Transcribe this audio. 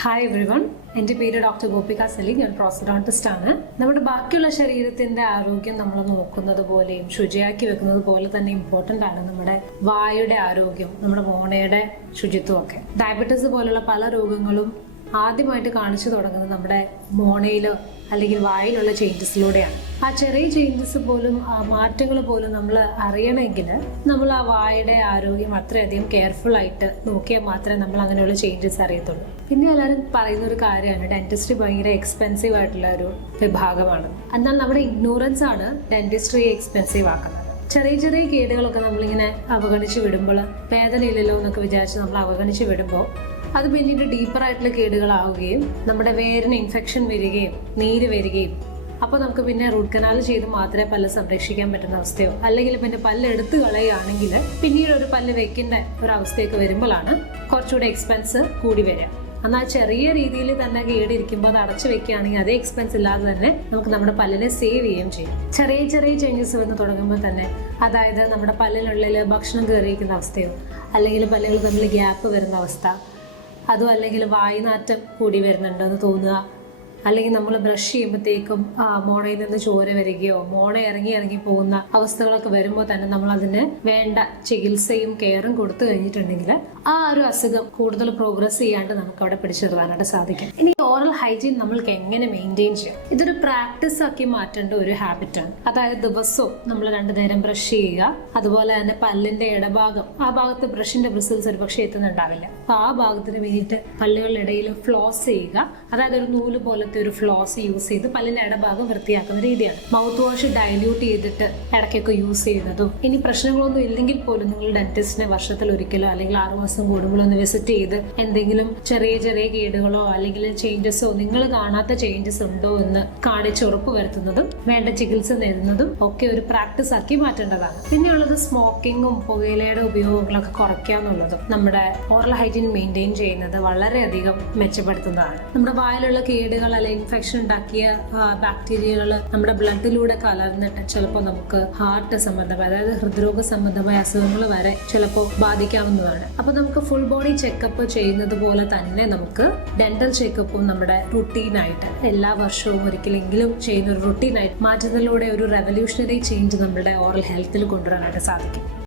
Hi everyone, എൻ്റെ പേര് doctor Gopika Sali. ഞാൻ പ്രോസ്റ്റോഡോണ്ടിസ്റ്റ് ആണ്. നമ്മുടെ ബാക്കിയുള്ള ശരീരത്തിന്റെ ആരോഗ്യം നമ്മൾ നോക്കുന്നത് പോലെയും ശുചിയാക്കി വെക്കുന്നത് പോലെ തന്നെ ഇമ്പോർട്ടൻ്റ് ആണ് നമ്മുടെ വായുടെ ആരോഗ്യം, നമ്മുടെ മോണയുടെ ശുചിത്വം ഒക്കെ. ഡയബറ്റീസ് പോലുള്ള പല രോഗങ്ങളും ആദ്യമായിട്ട് കാണിച്ചു തുടങ്ങുന്നത് നമ്മുടെ മോണയിലോ അല്ലെങ്കിൽ വായിലുള്ള ചേഞ്ചസിലൂടെയാണ്. ആ ചെറിയ ചേഞ്ചസ് പോലും ആ മാറ്റങ്ങൾ പോലും നമ്മൾ അറിയണമെങ്കിൽ നമ്മൾ ആ വായുടെ ആരോഗ്യം അത്രയധികം കെയർഫുൾ ആയിട്ട് നോക്കിയാൽ മാത്രമേ നമ്മൾ അങ്ങനെയുള്ള ചേഞ്ചസ് അറിയത്തുള്ളൂ. പിന്നെ എല്ലാവരും പറയുന്ന ഒരു കാര്യമാണ് ഡെന്റിസ്ട്രി ഭയങ്കര എക്സ്പെൻസീവ് ആയിട്ടുള്ള ഒരു വിഭാഗമാണ്. എന്നാൽ നമ്മുടെ ഇഗ്നോറൻസ് ആണ് ഡെന്റിസ്ട്രി എക്സ്പെൻസീവ് ആക്കുന്നത്. ചെറിയ ചെറിയ കേടുകളൊക്കെ നമ്മളിങ്ങനെ അവഗണിച്ച് വിടുമ്പോൾ, വേദനയില്ലല്ലോ എന്നൊക്കെ വിചാരിച്ച് നമ്മൾ അവഗണിച്ച് വിടുമ്പോൾ അത് പിന്നീട് ഡീപ്പറായിട്ടുള്ള കേടുകളാവുകയും നമ്മുടെ വേരിന് ഇൻഫെക്ഷൻ വരികയും നീര് വരികയും അപ്പോൾ നമുക്ക് പിന്നെ റൂട്ട് കനാൽ ചെയ്ത് മാത്രമേ പല്ല് സംരക്ഷിക്കാൻ പറ്റുന്ന അവസ്ഥയോ, അല്ലെങ്കിൽ പിന്നെ പല്ല് എടുത്തു കളയുകയാണെങ്കിൽ പിന്നീട് ഒരു പല്ല് വെക്കേണ്ട ഒരു അവസ്ഥയൊക്കെ വരുമ്പോഴാണ് കുറച്ചുകൂടെ എക്സ്പെൻസ് കൂടി വരിക. എന്നാൽ ചെറിയ രീതിയിൽ തന്നെ കേടിരിക്കുമ്പോൾ അത് അടച്ചു വെക്കുകയാണെങ്കിൽ അതേ എക്സ്പെൻസ് ഇല്ലാതെ തന്നെ നമുക്ക് നമ്മുടെ പല്ലിനെ സേവ് ചെയ്യുകയും ചെയ്യും. ചെറിയ ചെറിയ ചേഞ്ചസ് വന്ന് തുടങ്ങുമ്പോൾ തന്നെ, അതായത് നമ്മുടെ പല്ലിനുള്ളിൽ ഭക്ഷണം കയറിയിരിക്കുന്ന അവസ്ഥയോ, അല്ലെങ്കിൽ പല്ലുകൾ തമ്മിൽ ഗ്യാപ്പ് വരുന്ന അവസ്ഥ, അതും അല്ലെങ്കിൽ വായുനാറ്റം കൂടി വരുന്നുണ്ടെന്ന് തോന്നുക, അല്ലെങ്കിൽ നമ്മൾ ബ്രഷ് ചെയ്യുമ്പോഴത്തേക്കും മോണയിൽ നിന്ന് ചോര വരികയോ മോണ ഇറങ്ങി പോകുന്ന അവസ്ഥകളൊക്കെ വരുമ്പോൾ തന്നെ നമ്മൾ അതിന് വേണ്ട ചികിത്സയും കെയറും കൊടുത്തു കഴിഞ്ഞിട്ടുണ്ടെങ്കിൽ ആ ഒരു അസുഖം കൂടുതൽ പ്രോഗ്രസ് ചെയ്യാണ്ട് നമുക്ക് അവിടെ പിടിച്ചു നിർത്താനായിട്ട് സാധിക്കും. ഇനി ഓറൽ ഹൈജീൻ നമ്മൾക്ക് എങ്ങനെ മെയിൻറ്റെയിൻ ചെയ്യാം? ഇതൊരു പ്രാക്ടീസ് ആക്കി മാറ്റേണ്ട ഒരു ഹാബിറ്റാണ്. അതായത് ദിവസവും നമ്മൾ 2 നേരം ബ്രഷ് ചെയ്യുക. അതുപോലെ തന്നെ പല്ലിന്റെ ഇടഭാഗം, ആ ഭാഗത്ത് ബ്രഷിന്റെ ബ്രിസിൽസ് ഒരു പക്ഷേ എത്തുന്നുണ്ടാവില്ല. അപ്പൊ ആ ഭാഗത്തിന് വേണ്ടിയിട്ട് പല്ലുകളുടെ ഇടയിൽ ഫ്ലോസ് ചെയ്യുക. അതായത് ഒരു നൂല് പോലത്തെ ഒരു ഫ്ലോസ് യൂസ് ചെയ്ത് പല്ലിന്റെ ഇടഭാഗം വൃത്തിയാക്കുന്ന രീതിയാണ്. മൗത്ത് വാഷ് ഡൈല്യൂട്ട് ചെയ്തിട്ട് ഇടയ്ക്കൊക്കെ യൂസ് ചെയ്യുന്നതും. ഇനി പ്രശ്നങ്ങളൊന്നും ഇല്ലെങ്കിൽ പോലും നിങ്ങൾ ഡെന്റിസ്റ്റിനെ വർഷത്തിൽ ഒരിക്കലോ അല്ലെങ്കിൽ 6 മാസം കൂടുമ്പോഴോ ഒന്ന് വിസിറ്റ് ചെയ്ത് എന്തെങ്കിലും ചെറിയ ചെറിയ കേടുകളോ അല്ലെങ്കിൽ ചേഞ്ചസോ, നിങ്ങൾ കാണാത്ത ചേഞ്ചസ് ഉണ്ടോ എന്ന് കാണിച്ച് ഉറപ്പ് വരുത്തുന്നതും വേണ്ട ചികിത്സ നേടുന്നതും ഒക്കെ ഒരു പ്രാക്ടീസ് ആക്കി മാറ്റേണ്ടതാണ്. പിന്നെയുള്ളത് സ്മോക്കിങ്ങും പുകയിലയുടെ ഉപയോഗങ്ങളൊക്കെ കുറയ്ക്കാന്നുള്ളതും നമ്മുടെ ഓറൽ ഹൈജീൻ മെയിൻറ്റെയിൻ ചെയ്യുന്നത് വളരെയധികം മെച്ചപ്പെടുത്തുന്നതാണ്. നമ്മുടെ വായിലുള്ള കേടുകൾ അല്ലെങ്കിൽ ഇൻഫെക്ഷൻ ഉണ്ടാക്കിയ ബാക്ടീരിയകൾ നമ്മുടെ ബ്ലഡിലൂടെ കലർന്നിട്ട് ചിലപ്പോൾ നമുക്ക് ഹാർട്ട് സംബന്ധമായ, അതായത് ഹൃദ്രോഗ സംബന്ധമായ അസുഖങ്ങൾ വരെ ചിലപ്പോൾ ബാധിക്കാവുന്നതാണ്. അപ്പൊ നമുക്ക് ഫുൾ ബോഡി ചെക്കപ്പ് ചെയ്യുന്നത് പോലെ തന്നെ നമുക്ക് ഡെന്റൽ ചെക്കപ്പും നമ്മുടെ റുട്ടീനായിട്ട് എല്ലാ വർഷവും ഒരിക്കലെങ്കിലും ചെയ്യുന്ന ഒരു റുട്ടീനായിട്ട് മാറ്റുന്നതിലൂടെ ഒരു റെവല്യൂഷണറി ചേഞ്ച് നമ്മുടെ ഓറൽ ഹെൽത്തിൽ കൊണ്ടുവരാനായിട്ട് സാധിക്കും.